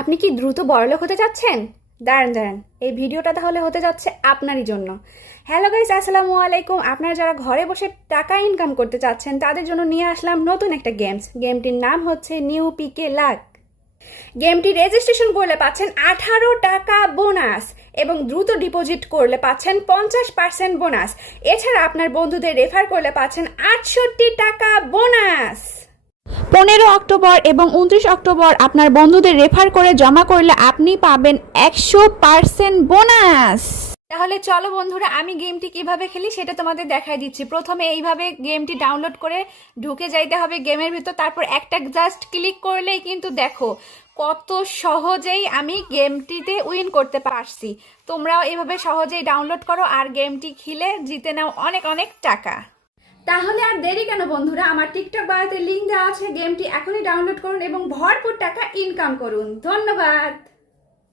আপনি কি দ্রুত বড়লোক হতে যাচ্ছেন? দাঁড়ান দাঁড়ান, এই ভিডিওটা তাহলে হতে যাচ্ছে আপনারই জন্য। হ্যালো গাইস, আসসালামু আলাইকুম। আপনারা যারা ঘরে বসে টাকা ইনকাম করতে চাচ্ছেন তাদের জন্য নিয়ে আসলাম নতুন একটা গেমটির নাম হচ্ছে নিউ পিকে লাক। গেমটি রেজিস্ট্রেশন করলে পাচ্ছেন 18 টাকা বোনাস এবং দ্রুত ডিপোজিট করলে পাচ্ছেন 50% বোনাস। এছাড়া আপনার বন্ধুদের রেফার করলে পাচ্ছেন 68 টাকা বোনাস। 15 অক্টোবর এবং 29 অক্টোবর আপনার বন্ধুদের রেফার করে জমা করলে আপনি পাবেন 100% বোনাস। তাহলে চলো বন্ধুরা, আমি গেমটি কিভাবে খেলি সেটা তোমাদের দেখাই দিচ্ছি। প্রথমে এইভাবে গেমটি ডাউনলোড করে ঢুকে যাইতে হবে গেমের ভিতর, তারপর একটা জাস্ট ক্লিক করলেই কিন্তু দেখো কত সহজেই আমি গেমটিতে উইন করতে পারছি। তোমরাও এইভাবে সহজেই ডাউনলোড করো আর গেমটি খেলে জিতে নাও অনেক অনেক টাকা। তাহলে আর দেরি কেন বন্ধুরা, আমার টিকটক বায়োতে লিঙ্ক দেওয়া আছে, গেমটি এখনই ডাউনলোড করুন এবং ভরপুর টাকা ইনকাম করুন। ধন্যবাদ।